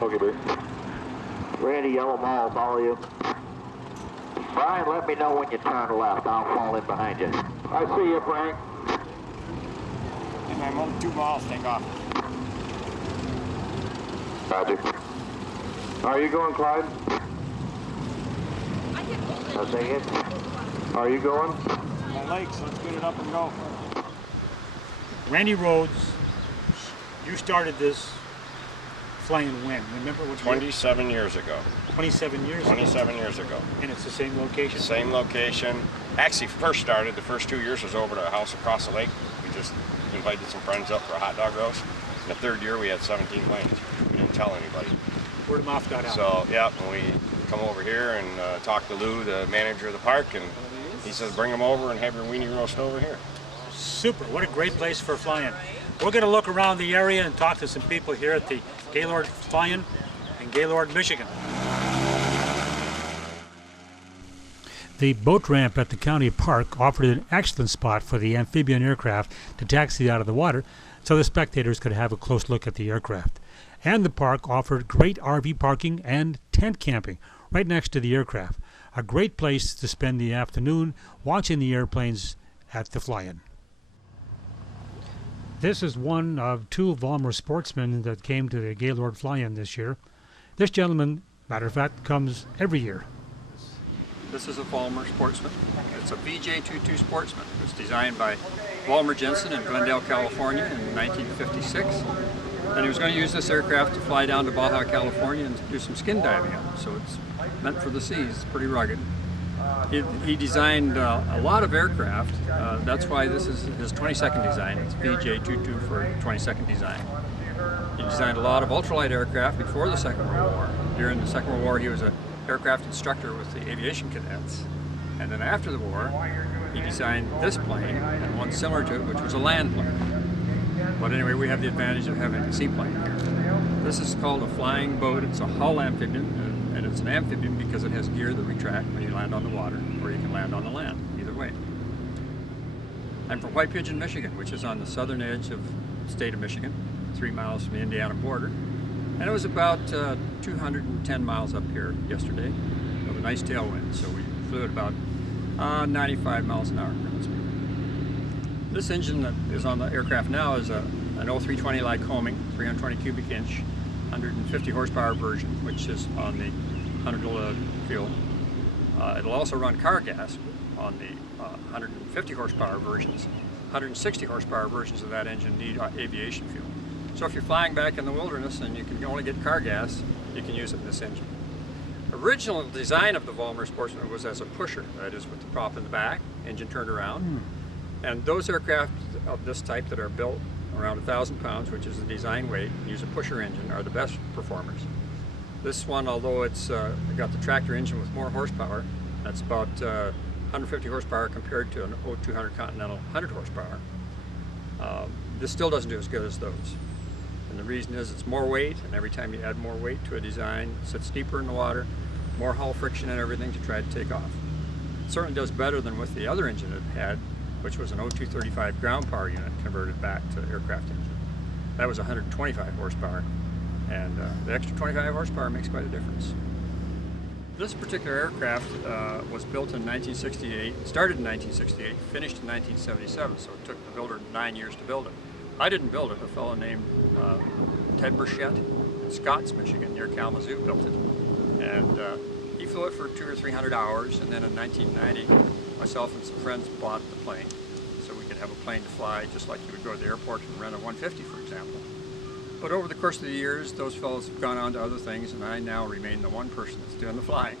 Okay, buddy. Randy, yellow balls, all of you. Brian, let me know when you turn left. I'll fall in behind you. I see you, Frank. And I'm on 2 miles, take off. Roger. Are you going, Clyde? I'll say it. Are you going? The lake, so let's get it up and go. Randy Rhodes, you started this flying when? Remember what 27 years ago. 27 years ago? 27 years ago. And it's the same location? Same location. Actually, first started, the first 2 years was over to a house across the lake. We just invited some friends up for a hot dog roast. In the third year, we had 17 planes. We didn't tell anybody. Word of mouth got out. So, yeah, and we come over here and talk to Lou, the manager of the park, and he says, bring them over and have your weenie roast over here. Super. What a great place for flying. We're going to look around the area and talk to some people here at the Gaylord Flying in Gaylord, Michigan. The boat ramp at the county park offered an excellent spot for the amphibian aircraft to taxi out of the water so the spectators could have a close look at the aircraft. And the park offered great RV parking and tent camping right next to the aircraft. A great place to spend the afternoon watching the airplanes at the fly-in. This is one of 2 Volmer sportsmen that came to the Gaylord fly-in this year. This gentleman, matter of fact, comes every year. This is a Volmer Sportsman. It's a VJ-22 Sportsman. It was designed by Volmer Jensen in Glendale, California in 1956. And he was going to use this aircraft to fly down to Baja, California and do some skin diving on it. So it's meant for the seas. It's pretty rugged. He designed a lot of aircraft. That's why this is his 22nd design. It's VJ-22 for 22nd design. He designed a lot of ultralight aircraft before the Second World War. During the Second World War, he was an aircraft instructor with the aviation cadets. And then after the war, he designed this plane and one similar to it, which was a land plane. But anyway, we have the advantage of having a seaplane here. This is called a flying boat. It's a hull amphibian. And it's an amphibian because it has gear that retract when you land on the water, or you can land on the land, either way. I'm from White Pigeon, Michigan, which is on the southern edge of the state of Michigan, 3 miles from the Indiana border. And it was about 210 miles up here yesterday with a nice tailwind, so we flew at about 95 miles an hour ground speed. This engine that is on the aircraft now is an 0320 Lycoming, 320 cubic inch, 150 horsepower version, which is on the 100 fuel. It'll also run car gas on the 150 horsepower versions. 160 horsepower versions of that engine need aviation fuel. So if you're flying back in the wilderness and you can only get car gas, you can use it in this engine. Original design of the Volmer Sportsman was as a pusher, that is with the prop in the back, engine turned around. And those aircraft of this type that are built around 1,000 pounds, which is the design weight, use a pusher engine, are the best performers. This one, although it's got the tractor engine with more horsepower, that's about 150 horsepower compared to an 0200 Continental 100 horsepower. This still doesn't do as good as those. And the reason is it's more weight, and every time you add more weight to a design, it sits deeper in the water, more hull friction and everything to try to take off. It certainly does better than with the other engine it had, which was an 0235 ground power unit converted back to aircraft engine. That was 125 horsepower, and the extra 25 horsepower makes quite a difference. This particular aircraft was built in 1968, started in 1968, finished in 1977, so it took the builder 9 years to build it. I didn't build it. A fellow named Ted Burchett in Scotts, Michigan, near Kalamazoo, built it. And he flew it for 200 or 300 hours, and then in 1990, myself and some friends bought the plane so we could have a plane to fly, just like you would go to the airport and rent a 150, for example. But over the course of the years, those fellows have gone on to other things, and I now remain the one person that's doing the flying,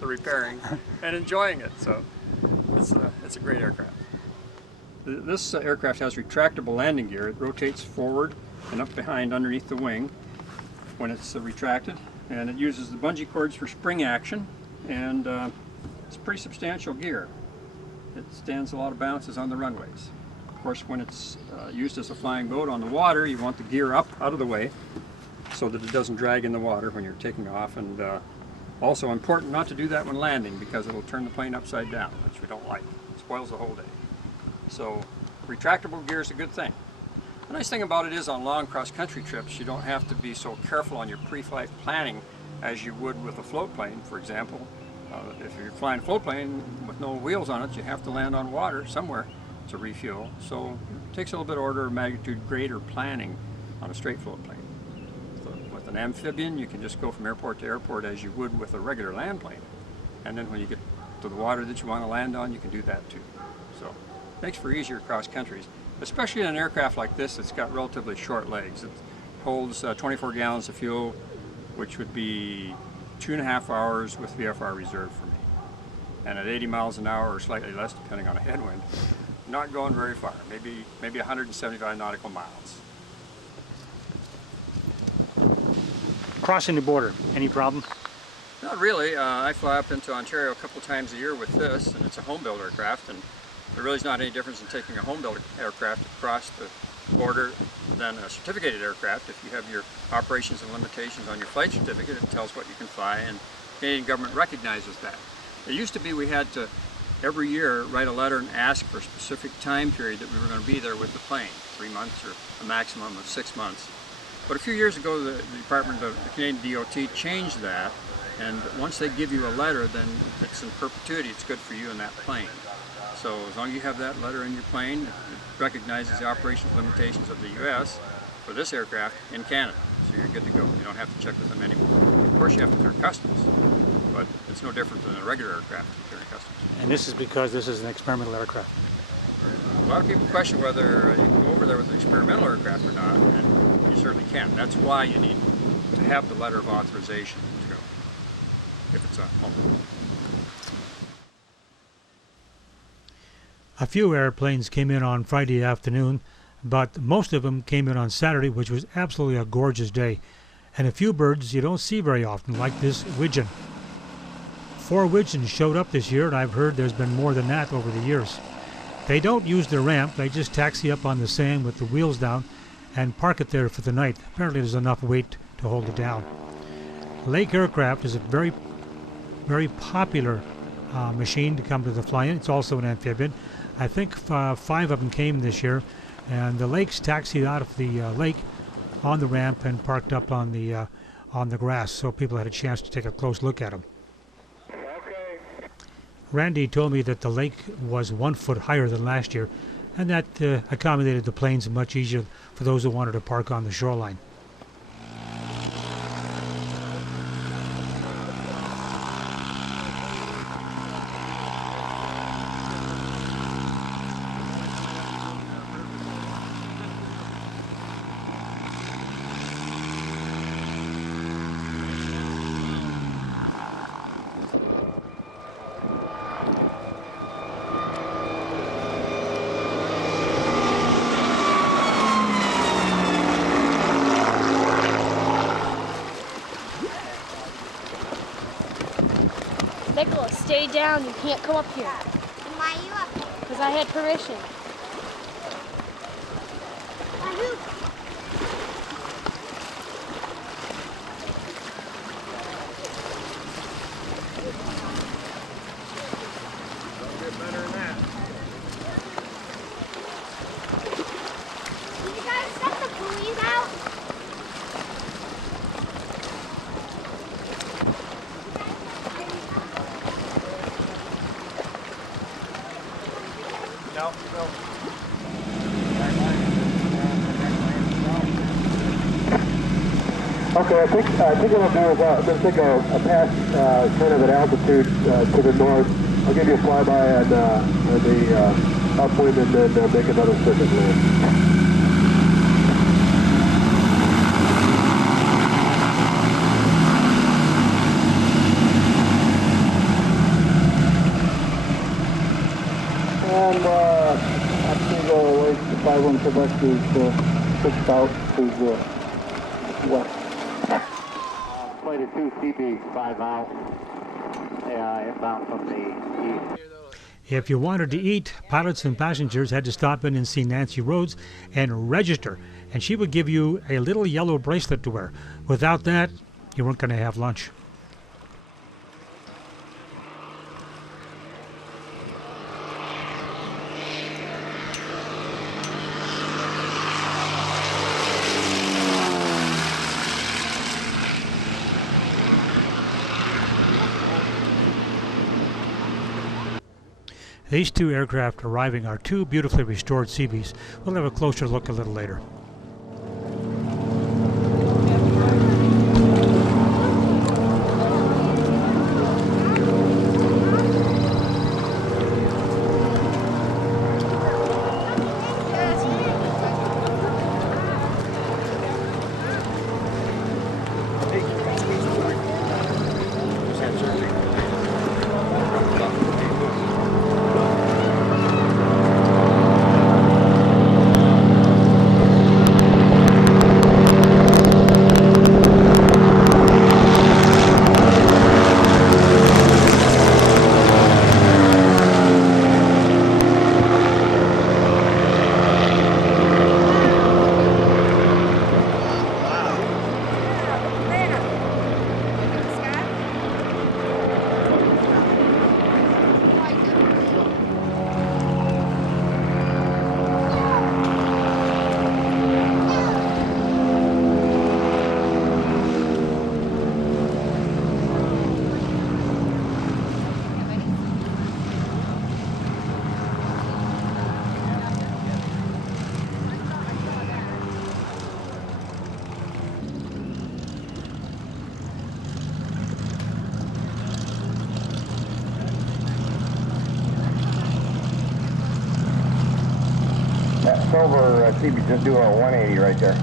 the repairing, and enjoying it. So it's a great aircraft. This aircraft has retractable landing gear. It rotates forward and up behind underneath the wing when it's retracted, and it uses the bungee cords for spring action, and it's pretty substantial gear. It stands a lot of bounces on the runways. Of course, when it's used as a flying boat on the water, you want the gear up out of the way so that it doesn't drag in the water when you're taking off, and also important not to do that when landing because it'll turn the plane upside down, which we don't like. It spoils the whole day. So retractable gear is a good thing. The nice thing about it is on long cross-country trips, you don't have to be so careful on your pre-flight planning as you would with a float plane, for example. If you're flying a float plane with no wheels on it, you have to land on water somewhere to refuel. So it takes a little bit order of magnitude greater planning on a straight float plane. So with an amphibian, you can just go from airport to airport as you would with a regular land plane. And then when you get to the water that you want to land on, you can do that too. So it makes for easier cross countries, especially in an aircraft like this that's got relatively short legs. It holds 24 gallons of fuel, which would be 2.5 hours with VFR reserved for me. And at 80 miles an hour or slightly less, depending on a headwind, not going very far, maybe 175 nautical miles. Crossing the border, any problem? Not really. I fly up into Ontario a couple times a year with this, and it's a home-built aircraft, and there really is not any difference in taking a home-built aircraft across the border than a certificated aircraft. If you have your operations and limitations on your flight certificate, it tells what you can fly, and the Canadian government recognizes that. It used to be we had to, every year, write a letter and ask for a specific time period that we were going to be there with the plane, 3 months or a maximum of 6 months. But a few years ago, the Department of the Canadian DOT changed that, and once they give you a letter, then it's in perpetuity. It's good for you and that plane. So as long as you have that letter in your plane, it recognizes the operational limitations of the U.S. for this aircraft in Canada. So you're good to go. You don't have to check with them anymore. Of course, you have to clear customs, but it's no different than a regular aircraft clearing customs. And this is because this is an experimental aircraft. A lot of people question whether you can go over there with an experimental aircraft or not, and you certainly can. That's why you need to have the letter of authorization to go, if it's a home. A few airplanes came in on Friday afternoon, but most of them came in on Saturday, which was absolutely a gorgeous day. And a few birds you don't see very often, like this widgeon. 4 widgeons showed up this year, and I've heard there's been more than that over the years. They don't use the ramp, they just taxi up on the sand with the wheels down and park it there for the night. Apparently there's enough weight to hold it down. Lake aircraft is a very, very popular machine to come to the fly-in. It's also an amphibian. I think 5 of them came this year, and the lakes taxied out of the lake on the ramp and parked up on the grass, so people had a chance to take a close look at them. Okay. Randy told me that the lake was 1 foot higher than last year, and that accommodated the planes much easier for those who wanted to park on the shoreline. Nicholas, stay down. You can't come up here. Why are you up here? Because I had permission. By who? Don't get better than that. Did you guys set the buoys out? No, no. Okay, I think what I'll do is I'm going to take a pass kind of at altitude to the north. I'll give you a flyby on the upwind and then make another circuit land. And Ostego Lake, the 51 Quebec is pushed out to the west. Flight of 2 CB, 5 out. Inbound from the east. If you wanted to eat, pilots and passengers had to stop in and see Nancy Rhodes and register, and she would give you a little yellow bracelet to wear. Without that, you weren't going to have lunch. These two aircraft arriving are two beautifully restored Seabees. We'll have a closer look a little later. That silver CB just doing a 180 right there.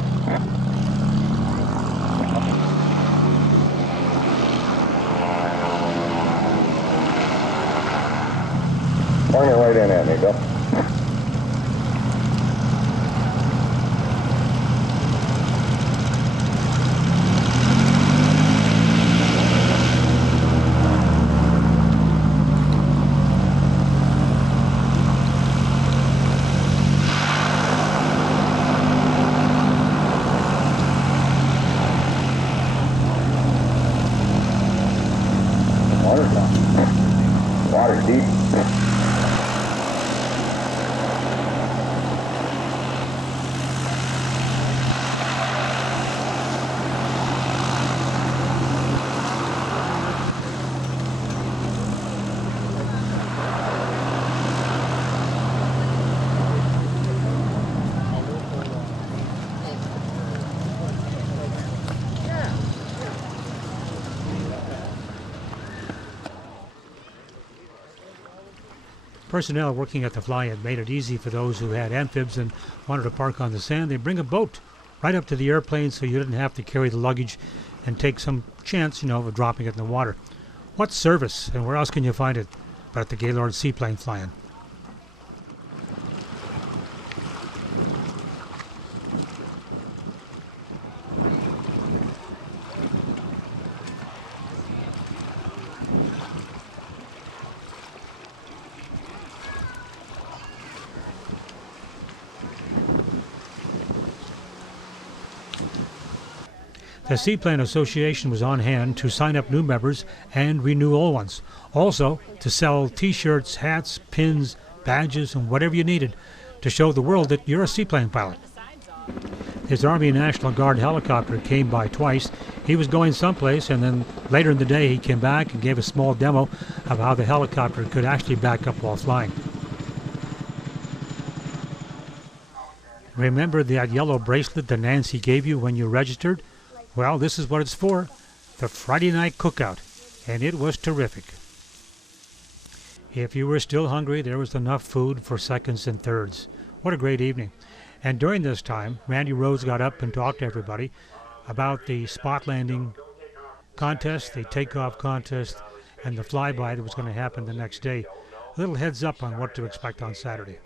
Point it right in at me, Bill. Water's deep. Personnel working at the fly-in made it easy for those who had amphibs and wanted to park on the sand. They bring a boat right up to the airplane so you didn't have to carry the luggage and take some chance, of dropping it in the water. What service, and where else can you find it but at the Gaylord Seaplane fly-in? The Seaplane Association was on hand to sign up new members and renew old ones. Also, to sell t-shirts, hats, pins, badges, and whatever you needed to show the world that you're a seaplane pilot. His Army National Guard helicopter came by twice. He was going someplace, and then later in the day he came back and gave a small demo of how the helicopter could actually back up while flying. Remember that yellow bracelet that Nancy gave you when you registered? Well, this is what it's for, the Friday night cookout, and it was terrific. If you were still hungry, there was enough food for seconds and thirds. What a great evening. And during this time, Randy Rhodes got up and talked to everybody about the spot landing contest, the takeoff contest, and the flyby that was going to happen the next day. A little heads up on what to expect on Saturday.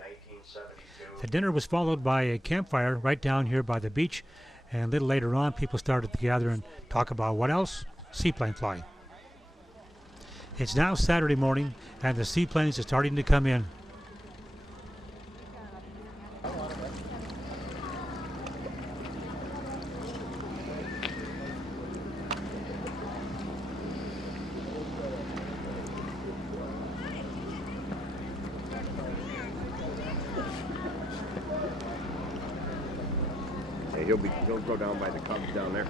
The dinner was followed by a campfire right down here by the beach. And a little later on, people started to gather and talk about what else? Seaplane flying. It's now Saturday morning, and the seaplanes are starting to come in. He'll go down by the Cubs down there.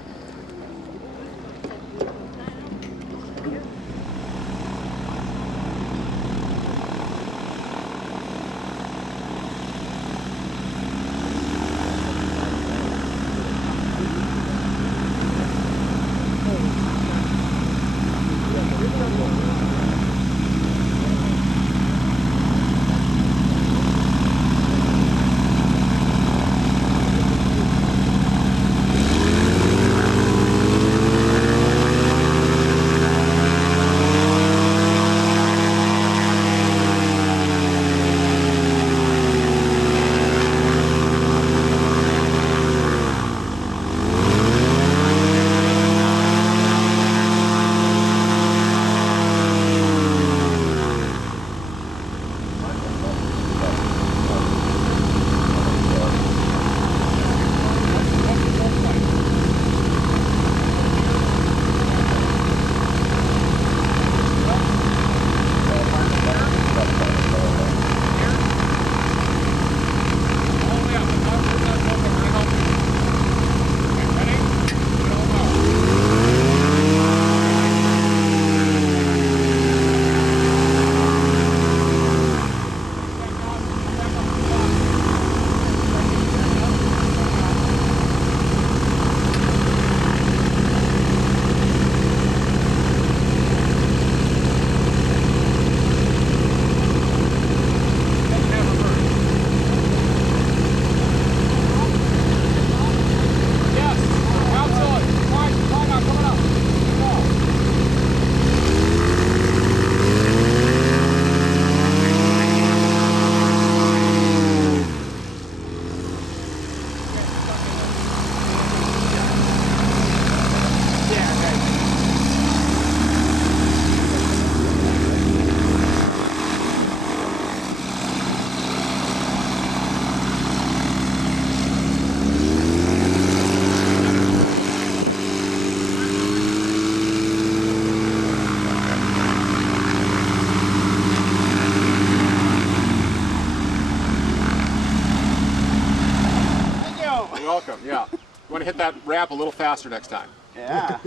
welcome. Yeah. You want to hit that ramp a little faster next time. Yeah.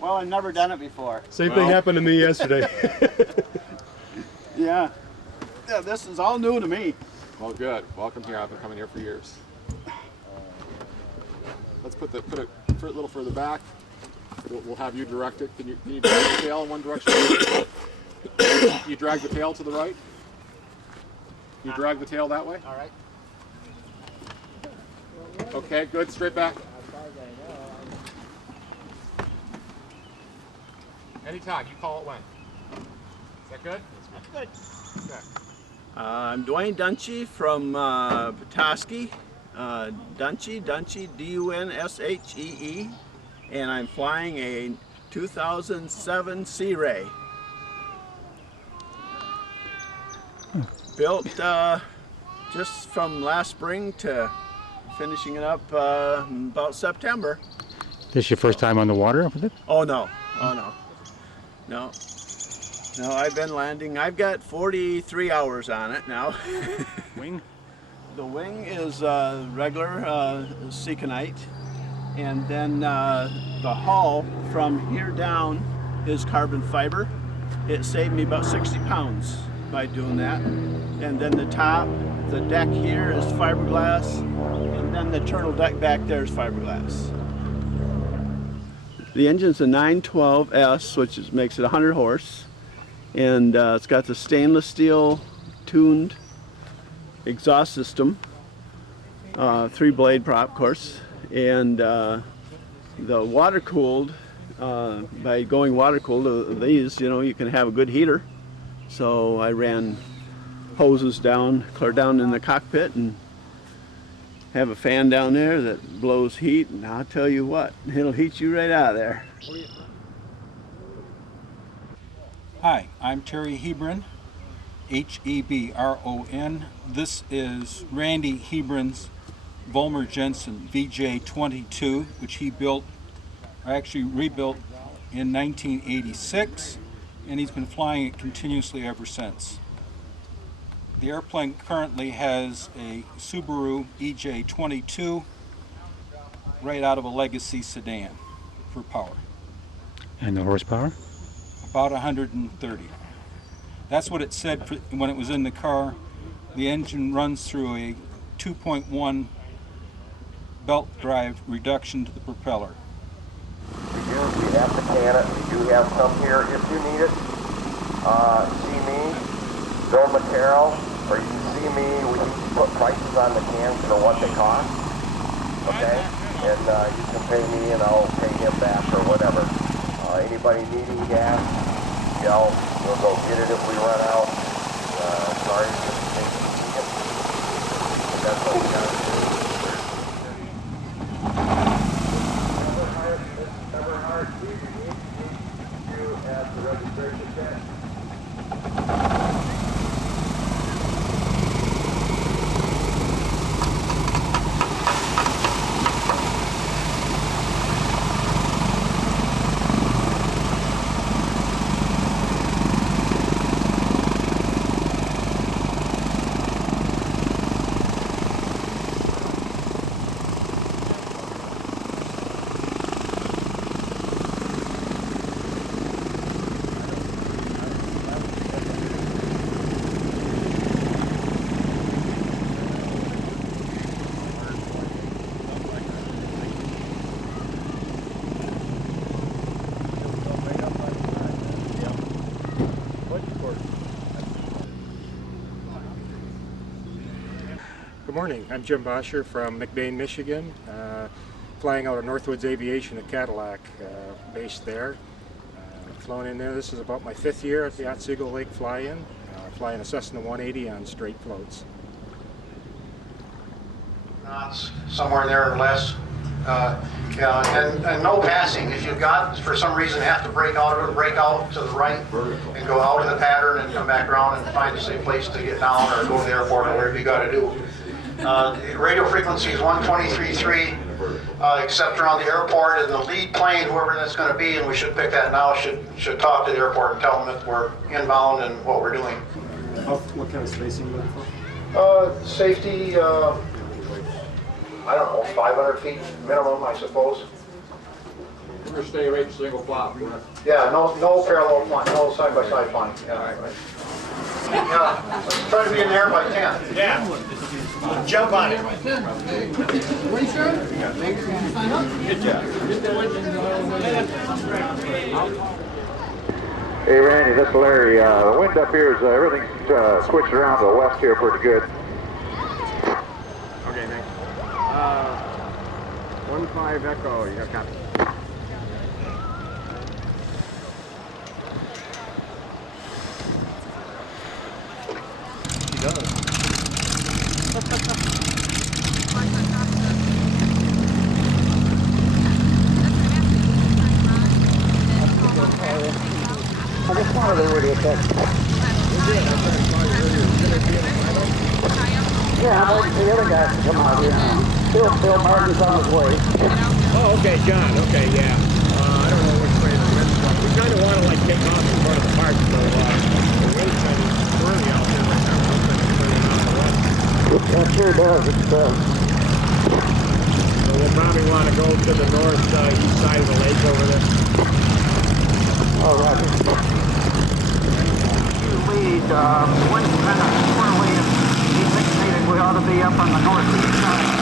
Well, I've never done it before. Same thing happened to me yesterday. Yeah. Yeah, this is all new to me. Well, good. Welcome here. I've been coming here for years. Let's put it a little further back. We'll have you direct it. Can you drag the tail in one direction? You drag the tail to the right. You drag the tail that way. All right. Okay, good. Straight back. Anytime. You call it when. Is that good? That's good. Okay. I'm Dwayne Dunshee from Petoskey. Dunshee, D-U-N-S-H-E-E. And I'm flying a 2007 Sea Ray. Built just from last spring to finishing it up about September. This is your first time on the water with it? Oh no, no, I've been landing. I've got 43 hours on it now. Wing? The wing is regular Seaconite, and then the hull from here down is carbon fiber. It saved me about 60 pounds by doing that. And then the deck here is fiberglass, and then the turtle deck back there is fiberglass. The engine's a 912S, which makes it 100 horse, and it's got the stainless steel tuned exhaust system, 3-blade prop, of course, and the water cooled. By going water cooled, these, you can have a good heater. So I ran hoses down, clear down in the cockpit, and have a fan down there that blows heat, and I'll tell you what, it'll heat you right out of there. Hi, I'm Terry Hebron, H-E-B-R-O-N. This is Randy Hebron's Volmer Jensen VJ-22, which he built, or actually rebuilt in 1986, and he's been flying it continuously ever since. The airplane currently has a Subaru EJ-22 right out of a legacy sedan for power. And the horsepower? About 130. That's what it said when it was in the car. The engine runs through a 2.1 belt drive reduction to the propeller. We have to can it. We do have some here if you need it. See me, Bill McCarroll, or you can see me. We can put prices on the cans for what they cost. Okay? And you can pay me and I'll pay him back or whatever. Anybody needing gas, we'll go get it if we run out. Sorry, just take it. That's what we got to do. Everhard, we need you at the registration desk. Good morning, I'm Jim Bosher from McBain, Michigan, flying out of Northwoods Aviation at Cadillac, based there. Flown in there, this is about my 5th year at the Ostego Lake fly-in, flying a Cessna 180 on straight floats. Knots, somewhere there or less, and no passing. If you've got, for some reason, have to break out to the right and go out of the pattern and come back around and find a safe place to get down or go to the airport or whatever you got to do. Radio frequency is 123.3, except around the airport, and the lead plane, whoever that's going to be, and we should pick that now, should talk to the airport and tell them that we're inbound and what we're doing. What kind of spacing are you looking for? Safety, I don't know, 500 feet minimum, I suppose. We're going to stay right in single flop, correct? Yeah, no parallel flying, no side-by-side flying. Yeah, right. Yeah, let's try to be in the air by 10. Yeah. Jump on it. Good job. Hey Randy, this is Larry. The wind up here is everything's switched around to the west here pretty good. Okay, thanks. 1-5 Echo, you got copy. He does. I just wanted a radio check. Yeah, I'm waiting for the other guys to come out here. Phil Martin's on his way. Oh, okay, John. Okay, yeah. I don't know which way the wind's going. We kind of want to like take off in front of the park, so the wind's kind of swirly out there right now. It's kind of turning out the west. That sure does. It's, So we'll probably want to go to the north east side of the lake over there. all right. Lead, wind's kind of swirly, and he fixated we ought to be up on the northeast side.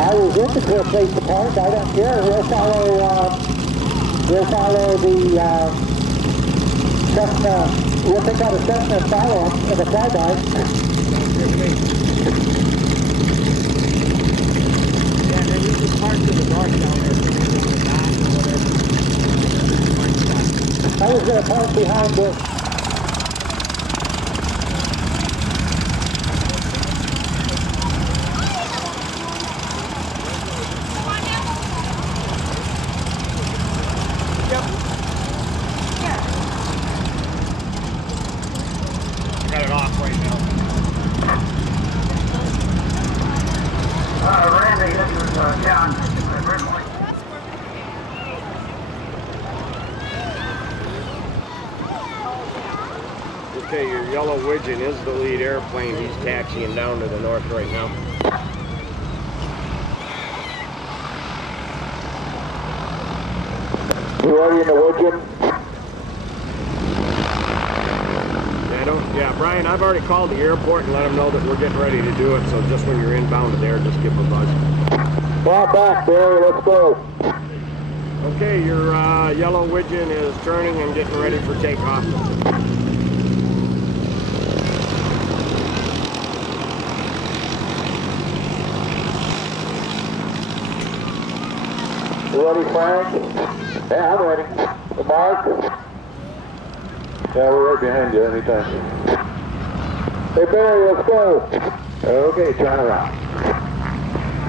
I was in the cliff face the park. I don't care. We'll follow the Cessna. We'll take out a Cessna and follow them in the flyby. Yeah, and then we just park to the north down there. I was going to park behind this. Randy, this is John. Okay, your yellow widgeon is the lead airplane. He's taxiing down to the north right now. You ready in the widgeon? Yeah, Brian, I've already called the airport and let them know that we're getting ready to do it, so just when you're inbound to there, just give them a buzz. Fly back, Barry, let's go. Okay, your yellow widgeon is turning and getting ready for takeoff. You ready, Frank? Yeah, I'm ready. Mark? Yeah, we're right behind you anytime. Hey, Barry, let's go. Okay, turn around.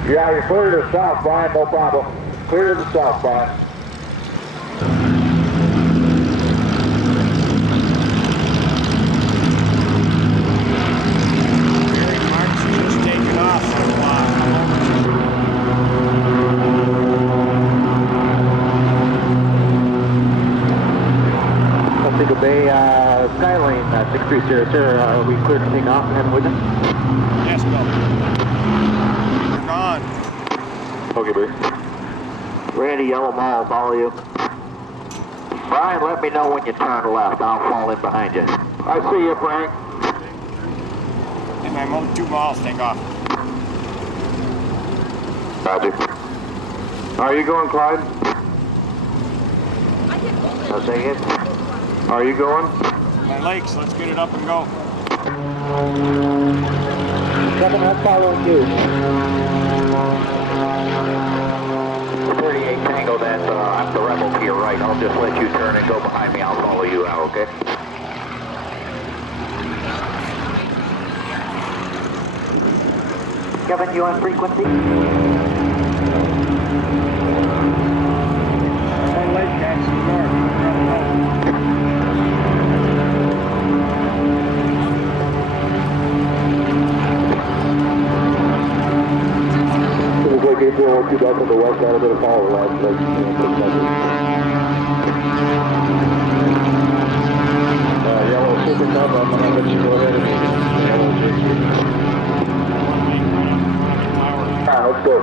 Yeah, you're clear to the south, Brian, no problem. Clear to the south, Brian. Barry Mark's just taking off from Ostego Bay, Skylane 630, sir. Are we clear to take off and with it? Yes, go. You're gone. Okay, Barry. Randy, yellow mall, follow you. Brian, let me know when you turn left. I'll fall in behind you. I see you, Frank. And I'm 2 miles, take off. Roger. Are you going, Clyde? I'll say it. Are you going? My lakes, let's get it up and go. 7, I'm following you. 38 Tango, then I'm the rebel to your right. I'll just let you turn and go behind me. I'll follow you out, okay? Kevin, you on frequency? Lake, that's north. Seems like April 1 2 back on the west side, a bit of follow line. Yellow super cub, I'm going to let you go ahead and let's go.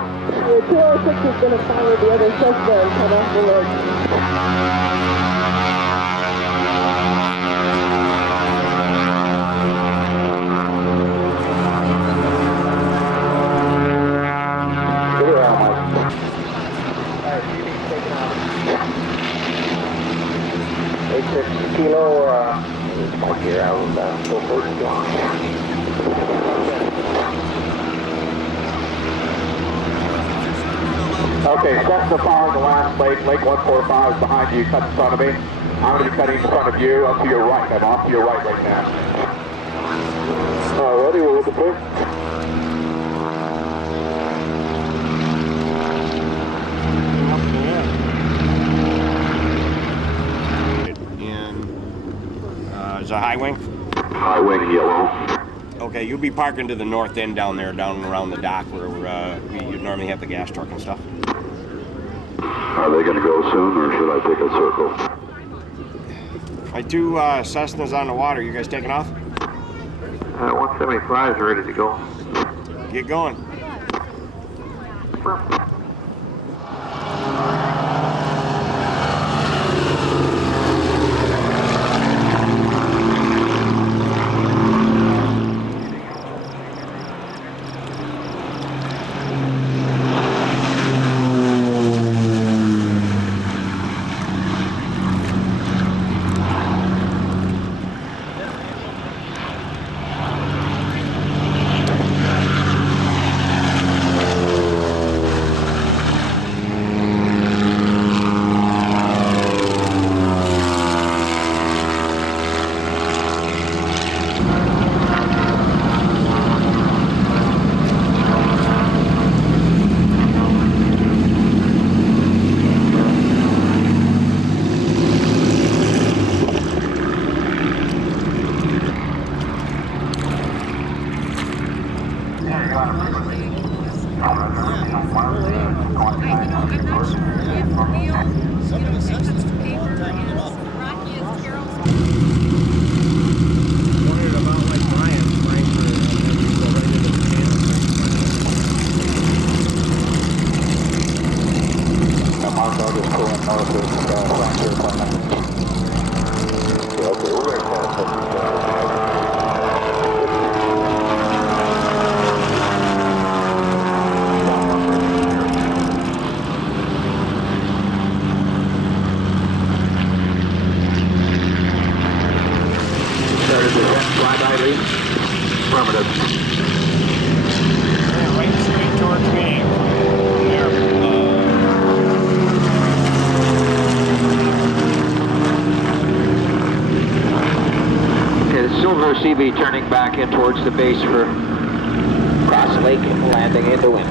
206 is going to follow the other Cessna and come off the lake. Kilo, my gear out of full first block. Okay, Cessna following the last lake. Lake 145 is behind you, cut in front of me. I'm going to be cutting in front of you, up to your right. I'm off to your right now. Alrighty, we're looking for. Is a high wing? High wing, yellow. Okay, you'll be parking to the north end down there, down around the dock where you normally have the gas truck and stuff. Are they going to go soon, or should I take a circle? My 2 Cessnas on the water. You guys taking off? 175 is ready to go. Get going. CB turning back in towards the base for cross the lake and landing into wind.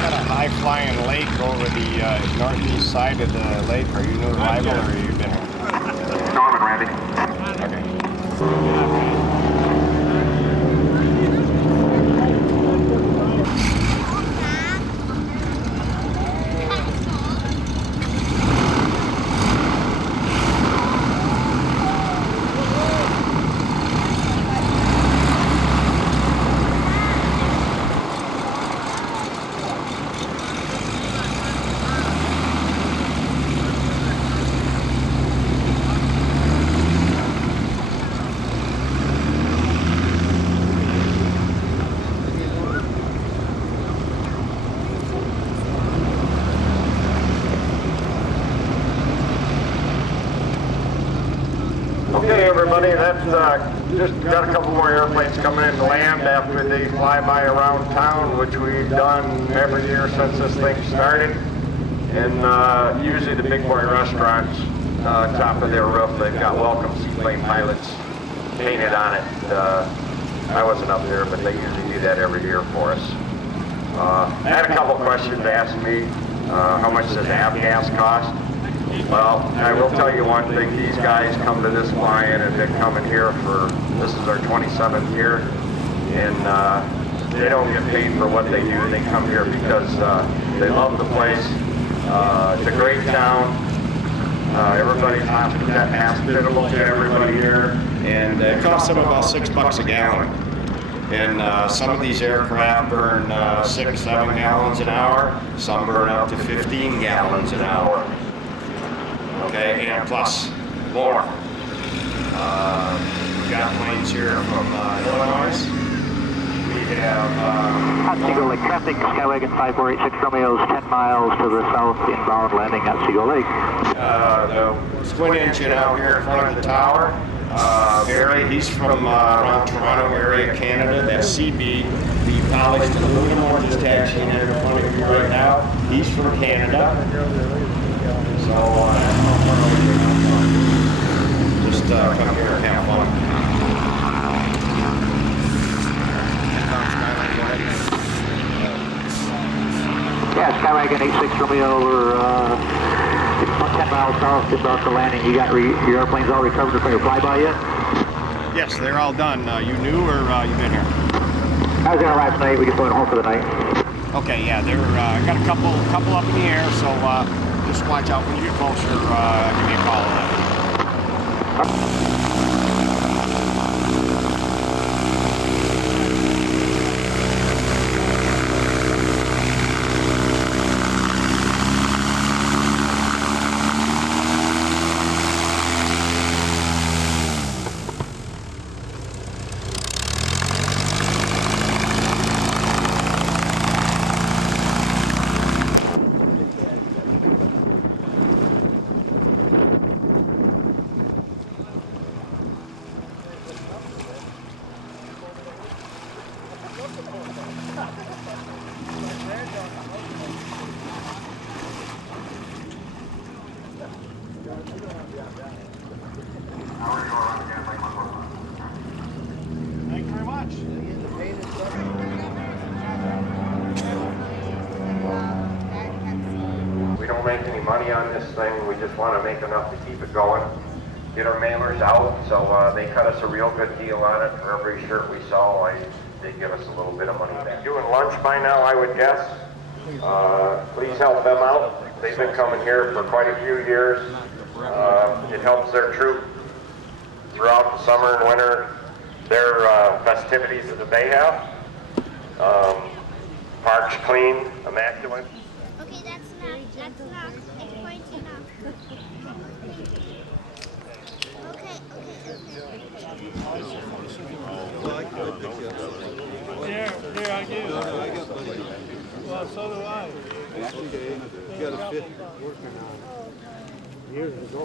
Got a high-flying lake over the northeast side of the lake. Are you new arrival or you been? Norman, Randy. everybody. That's just got a couple more airplanes coming in to land after they fly by around town, which we've done every year since this thing started. And usually the big boy restaurants, top of their roof, they've got welcome Seaplane pilots painted on it. I wasn't up there, but they usually do that every year for us. I had a couple questions asked me. How much does avgas cost? Well, I will tell you one thing. These guys come to this fly-in and have been coming here for, this is our 27th year, and they don't get paid for what they do. They come here because they love the place. It's a great town. Everybody's hospitable to everybody here, and it costs them about $6 a gallon. And some of these aircraft burn 6-7 gallons an hour. Some burn up to 15 gallons an hour. Okay, and plus more. We've got planes here from Illinois. We have Ostego Lake traffic, Skywagon 5486 Romeo's 10 miles to the south, inbound landing at Ostego Lake. The squint engine out here in front of the tower. Barry, he's from around Toronto area, Canada. That's CB, the polished aluminum one just taxiing in front of you right now. He's from Canada. So just come here and have fun. Yeah, Skywagon 86 Romeo, we're 10 miles south, about the landing. You got your airplanes all recovered from your flyby yet? Yes, they're all done. You knew, or you been here? I was there last night. We just went home for the night. Okay, yeah, they're got a couple up in the air, so just watch out when you get closer. Give me a call on that. Thank you very much. We don't make any money on this thing. We just want to make enough to keep it going. Get our mailers out, so they cut us a real good deal on it. For every shirt we sell, they give us a little bit of money back. Doing lunch by now, I would guess. Please help them out. They've been coming here for quite a few years. It helps their troop throughout the summer and winter. Their festivities that they have. Parks clean, immaculate. Okay, that's enough. It's going to enough. Here I do. Well, so do I. You got a fit working on years ago.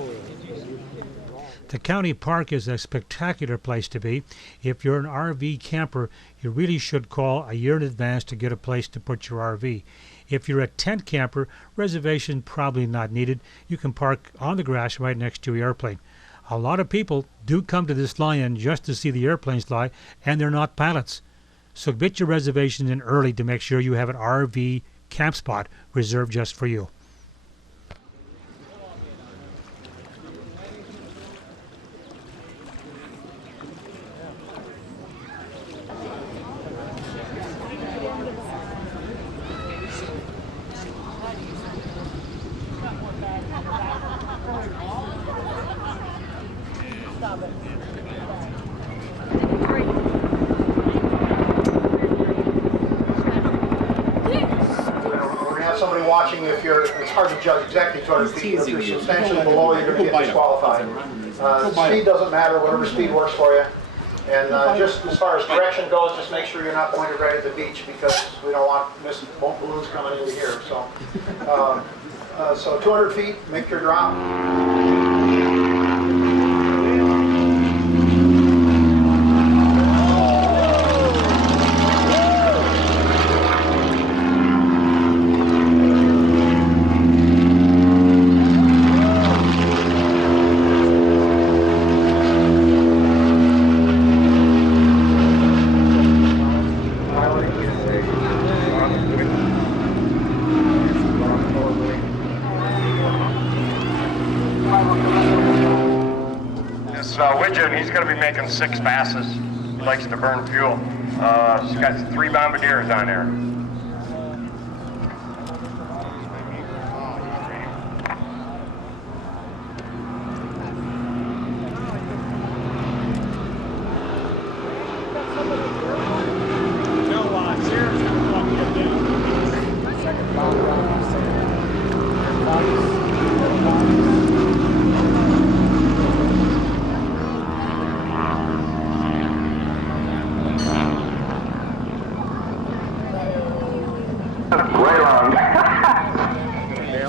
The county park is a spectacular place to be. If you're an RV camper, you really should call a year in advance to get a place to put your RV. If you're a tent camper, reservation probably not needed. You can park on the grass right next to your airplane. A lot of people do come to this fly-in just to see the airplanes fly, and they're not pilots. So get your reservations in early to make sure you have an RV camp spot reserved just for you. Somebody watching, if you're, it's hard to judge exactly 200 feet. If you're substantially below, you're going to get disqualified. Speed doesn't matter, whatever speed works for you. And just as far as direction goes, just make sure you're not pointed right at the beach because we don't want missed balloons coming into here. So, so 200 feet, make your drop. widgeon, he's going to be making 6 passes. He likes to burn fuel. He's got 3 bombardiers on there.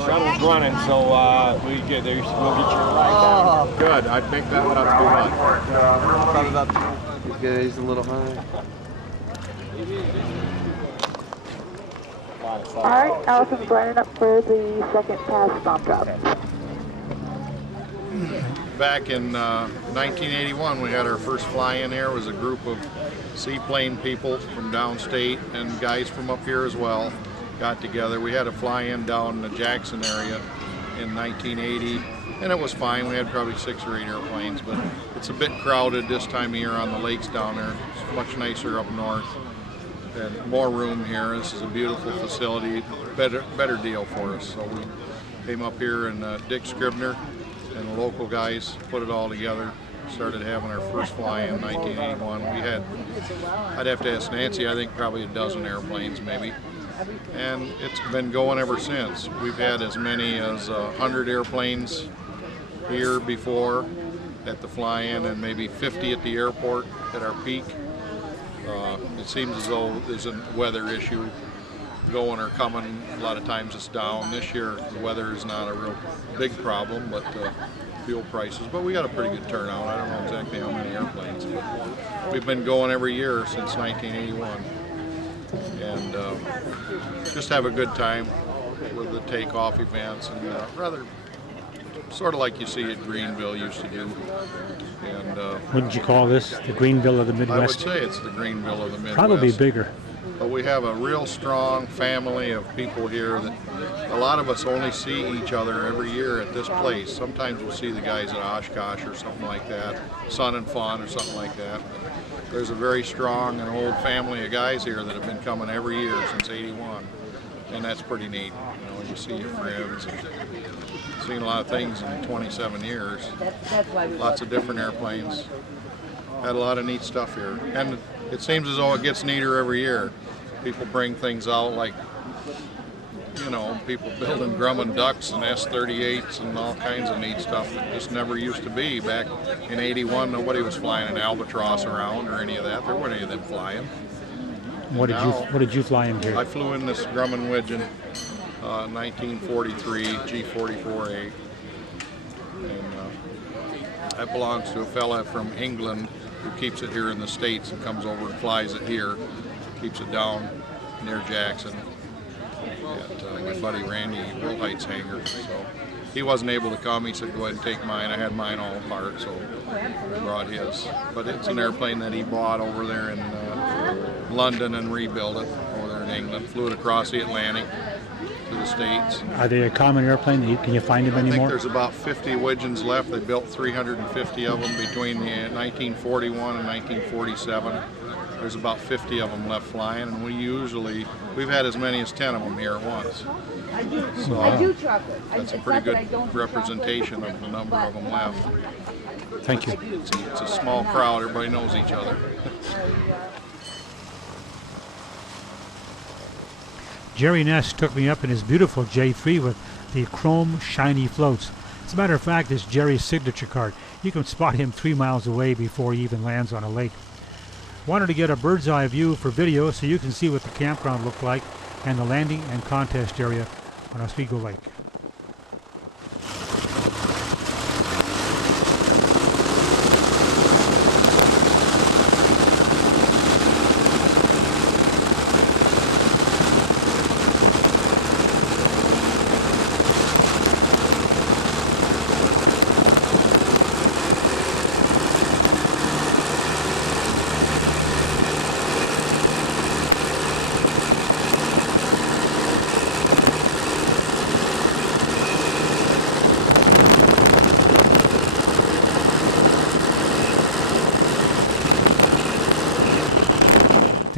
Shuttle's running, so we'll get your ride down. Good. I'd make that one up too much. Probably about okay, he's a little high. Alright, Allison's lining up for the second pass bomb drop. Back in 1981, we had our first fly-in here. It was a group of Seaplane people from downstate and guys from up here as well got together. We had a fly-in down in the Jackson area in 1980, and it was fine. We had probably 6 or 8 airplanes, but it's a bit crowded this time of year on the lakes down there. It's much nicer up north and more room here. This is a beautiful facility, better deal for us. So we came up here, and Dick Scribner and the local guys put it all together. Started having our first fly in 1981. We had, I'd have to ask Nancy, I think probably a dozen airplanes maybe. And it's been going ever since. We've had as many as 100 airplanes here before at the fly-in, and maybe 50 at the airport at our peak. It seems as though there's a weather issue going or coming. A lot of times it's down. This year the weather is not a real big problem, but fuel prices. But we got a pretty good turnout. I don't know exactly how many airplanes. But we've been going every year since 1981. And just have a good time with the Takeoff events, and rather sort of like you see at Greenville used to do. And wouldn't you call this the Greenville of the Midwest? I would say it's the Greenville of the Midwest. Probably bigger. But we have a real strong family of people here that a lot of us only see each other every year at this place. Sometimes we'll see the guys at Oshkosh or something like that, Sun and Fun or something like that. There's a very strong and old family of guys here that have been coming every year since '81, and that's pretty neat. You know, you see your friends and seen a lot of things in 27 years. Lots of different airplanes. Had a lot of neat stuff here, and it seems as though it gets neater every year. People bring things out like, you know, people building Grumman ducks and S-38s and all kinds of neat stuff that just never used to be. Back in '81, nobody was flying an Albatross around or any of that. There weren't any of them flying. What did you fly in here? I flew in this Grumman Widgeon, 1943 G44A, and that belongs to a fella from England who keeps it here in the States and comes over and flies it here, keeps it down near Jackson at my buddy Randy Wilhite's hangar. So he wasn't able to come. He said, go ahead and take mine. I had mine all apart, so I brought his. But it's an airplane that he bought over there in London and rebuilt it over there in England. Flew it across the Atlantic to the States. Are they a common airplane? Can you find them anymore? I think there's about 50 Widgeons left. They built 350 of them between 1941 and 1947. There's about 50 of them left flying, and we've had as many as 10 of them here at once. So that's a pretty good representation of the number of them left. Thank you. It's a small crowd. Everybody knows each other. Jerry Ness took me up in his beautiful J3 with the chrome shiny floats. As a matter of fact, it's Jerry's signature card. You can spot him 3 miles away before he even lands on a lake. Wanted to get a bird's eye view for video so you can see what the campground looked like and the landing and contest area on Ostego Lake.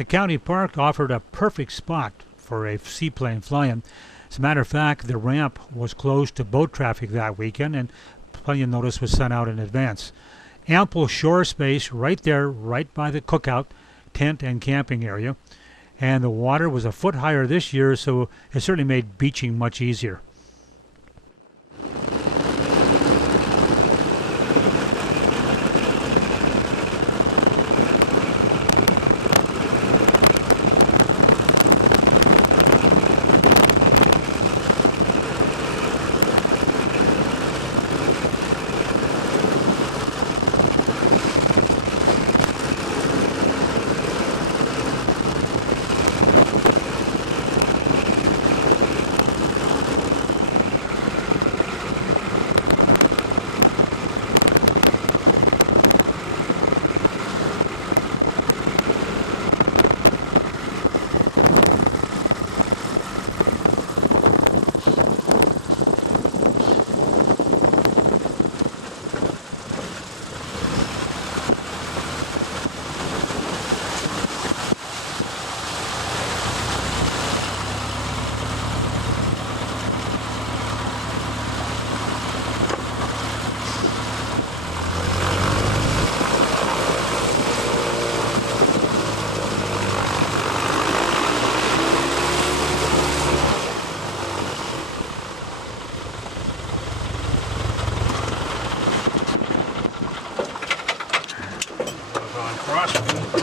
county park offered a perfect spot for a seaplane flying. As a matter of fact, the ramp was closed to boat traffic that weekend, and plenty of notice was sent out in advance. Ample shore space right there, right by the cookout, tent, and camping area. And the water was a foot higher this year, so it certainly made beaching much easier.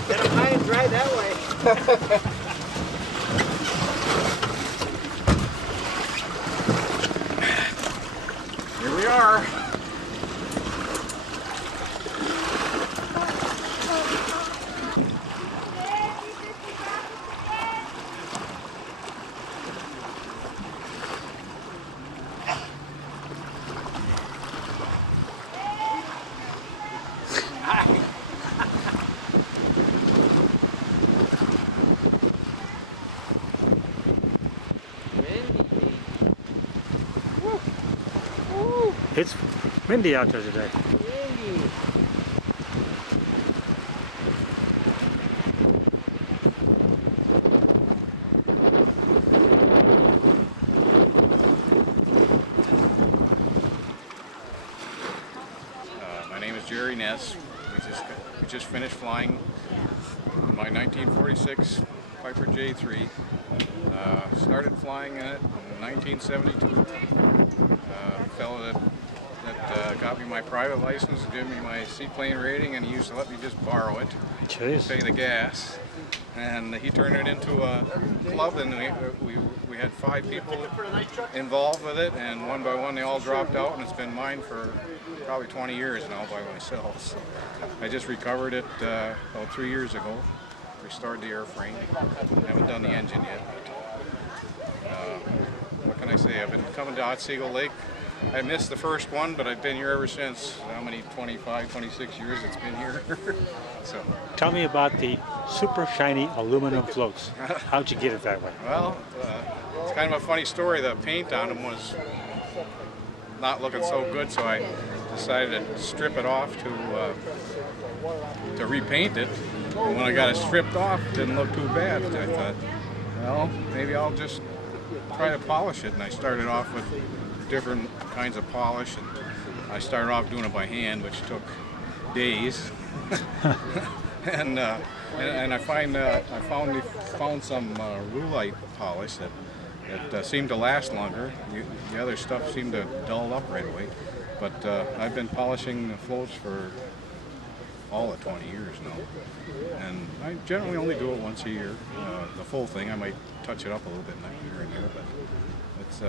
Get them high and dry that way. Here we are. It's windy out there today. My name is Jerry Ness. We just finished flying my 1946 Piper J3. Started flying in it in 1972. Fellow that got me my private license, gave me my seaplane rating, and he used to let me just borrow it, pay the gas, and he turned it into a club, and we had 5 people involved with it, and one by one they all dropped out, and it's been mine for probably 20 years now by myself. So I just recovered it about 3 years ago, restored the airframe. I haven't done the engine yet, but what can I say? I've been coming to Ostego Lake. I missed the first one, but I've been here ever since. How many, 25, 26 years it's been here. So. Tell me about the super shiny aluminum floats. How'd you get it that way? Well, it's kind of a funny story. The paint on them was not looking so good, so I decided to strip it off to repaint it. And when I got it stripped off, it didn't look too bad. I thought, well, maybe I'll just try to polish it. And I started off with different kinds of polish, and I started off doing it by hand, which took days. and I found some rulite polish that seemed to last longer. The other stuff seemed to dull up right away. But I've been polishing the floats for all of 20 years now, and I generally only do it once a year. The full thing, I might touch it up a little bit here and there, but it's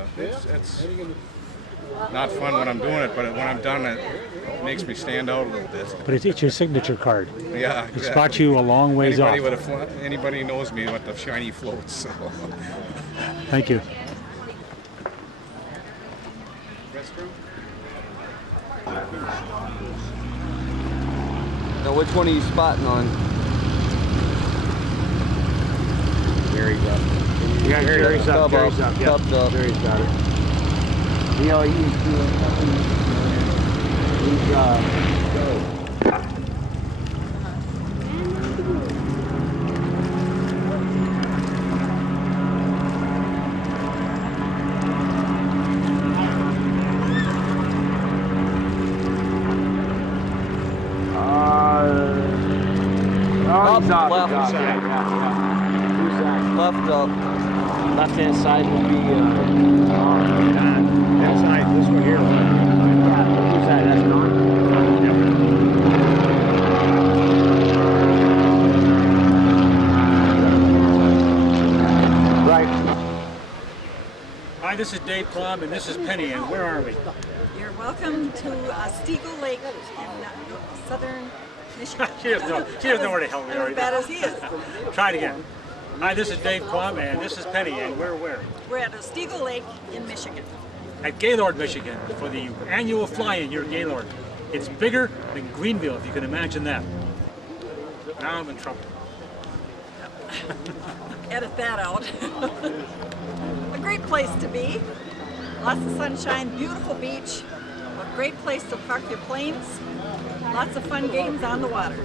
not fun when I'm doing it, but when I'm done, it makes me stand out a little bit. But it's your signature card. Yeah, exactly. It spots you a long ways off. Anybody knows me with the shiny floats. So. Thank you. Now, which one are you spotting on? Jerry's up. Yeah, Jerry's up. Jerry's up. Yep. Jerry's got it. You know, he's doing nothing. He's Top Top, left. top, yeah. Who's that? Left up. Left-hand side would be that side, this one here. Who's that? That's Don? Hi, this is Dave Plum, and this is Penny, and where are we? You're welcome to Ostego Lake in southern Michigan. She doesn't know where the hell we are. As bad as he is. Try it again. Hi, this is Dave Plum, and this is Penny, and we're where? We're at Ostego Lake in Michigan. At Gaylord, Michigan, for the annual fly-in here at Gaylord. It's bigger than Greenville, if you can imagine that. Now I'm in trouble. Edit that out. A great place to be. Lots of sunshine, beautiful beach, a great place to park your planes. Lots of fun games on the water.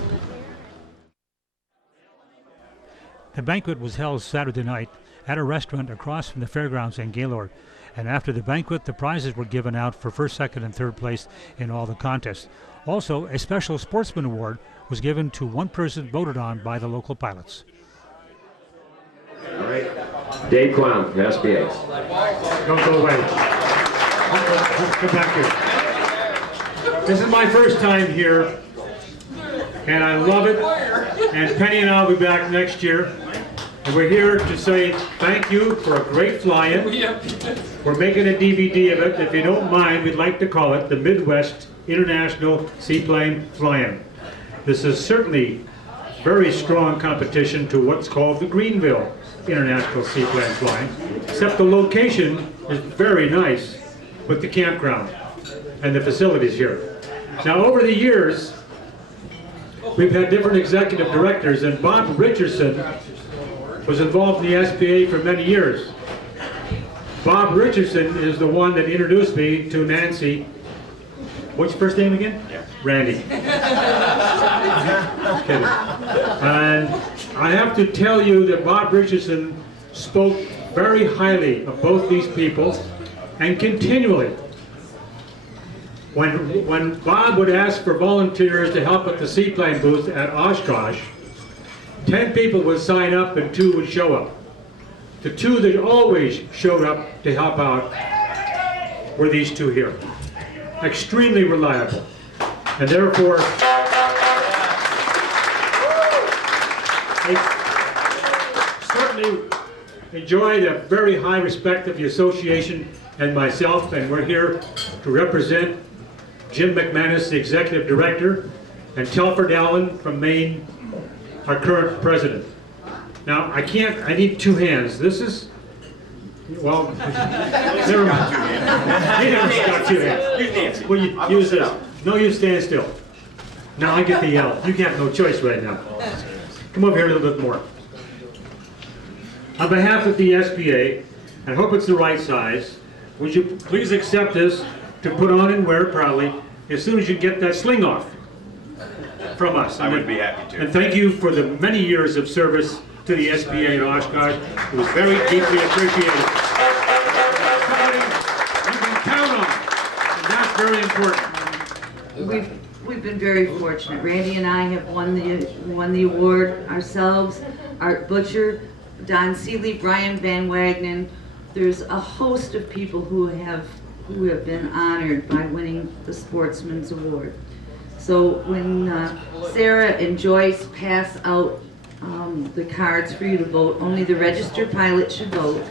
The banquet was held Saturday night at a restaurant across from the fairgrounds in Gaylord. And after the banquet, the prizes were given out for first, second, and third place in all the contests. Also, a special sportsman award was given to one person voted on by the local pilots. All right. Dave Clown, SBA. Don't go away. Come back here. This is my first time here, and I love it. And Penny and I will be back next year. And we're here to say thank you for a great fly-in. We're making a DVD of it. If you don't mind, we'd like to call it the Midwest International Seaplane Fly-In. This is certainly very strong competition to what's called the Greenville International Seaplane Flying, except the location is very nice with the campground and the facilities here. Now, over the years, we've had different executive directors, and Bob Richardson was involved in the SPA for many years. Bob Richardson is the one that introduced me to Nancy. What's your first name again? Yeah. Randy. Kidding. And I have to tell you that Bob Richardson spoke very highly of both these people, and continually. When Bob would ask for volunteers to help at the seaplane booth at Oshkosh, 10 people would sign up and 2 would show up. The 2 that always showed up to help out were these 2 here. Extremely reliable. And therefore, I certainly enjoy the very high respect of the association and myself, and we're here to represent Jim McManus, the executive director, and Telford Allen from Maine, our current president. Now, I need 2 hands. This is, well, never mind. You got 2 hands. Well, you use this. No, you stand still. Now I get the yell. You have no choice right now. Come over here a little bit more. On behalf of the SBA, I hope it's the right size. Would you please accept this to put on and wear proudly as soon as you get that sling off from us? I would be happy to. And thank you for the many years of service to the SBA at Oshkosh. It was very deeply appreciated. You can count on it, and that's very important. We've been very fortunate. Randy and I have won the award ourselves. Art Butcher, Don Seeley, Brian Van Wagenen. There's a host of people who have been honored by winning the Sportsman's Award. So when Sarah and Joyce pass out the cards for you to vote, only the registered pilot should vote,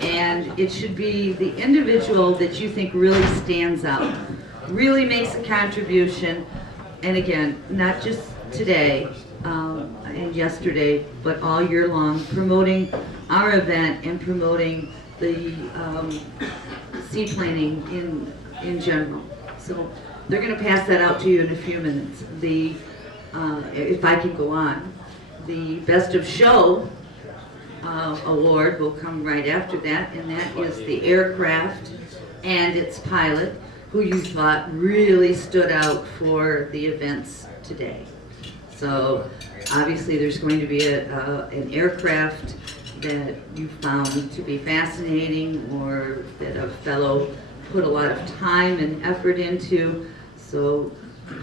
and it should be the individual that you think really stands out, really makes a contribution, and again, not just today and yesterday, but all year long, promoting our event and promoting the seaplaning in general. So they're going to pass that out to you in a few minutes. If I can go on, the Best of Show award will come right after that, and that is the aircraft and its pilot, who you thought really stood out for the events today. So obviously there's going to be an aircraft that you found to be fascinating, or that a fellow put a lot of time and effort into. So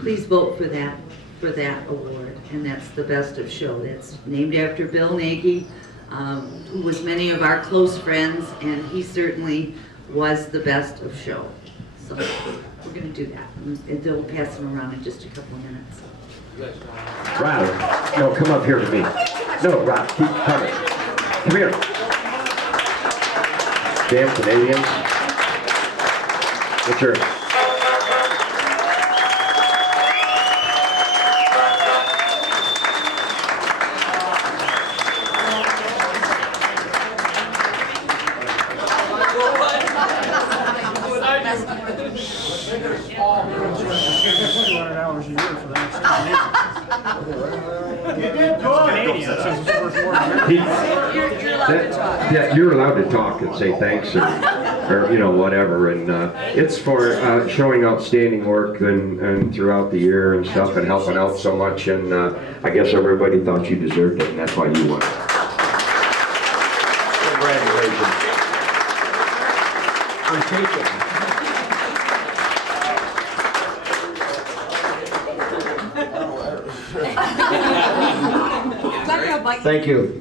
please vote for that for that award, and that's the Best of Show. That's named after Bill Nagy, who was many of our close friends, and he certainly was the Best of Show. So we're going to do that, and they'll pass them around in just a couple of minutes. Rob, no, come up here to me. No, Rob, keep coming. Come here. Damn Canadians. What's your... Yeah, you're allowed to talk and say thanks or you know, whatever, and it's for showing outstanding work and throughout the year and stuff and helping out so much, and I guess everybody thought you deserved it, and that's why you won. Congratulations. I'm taking. Thank you.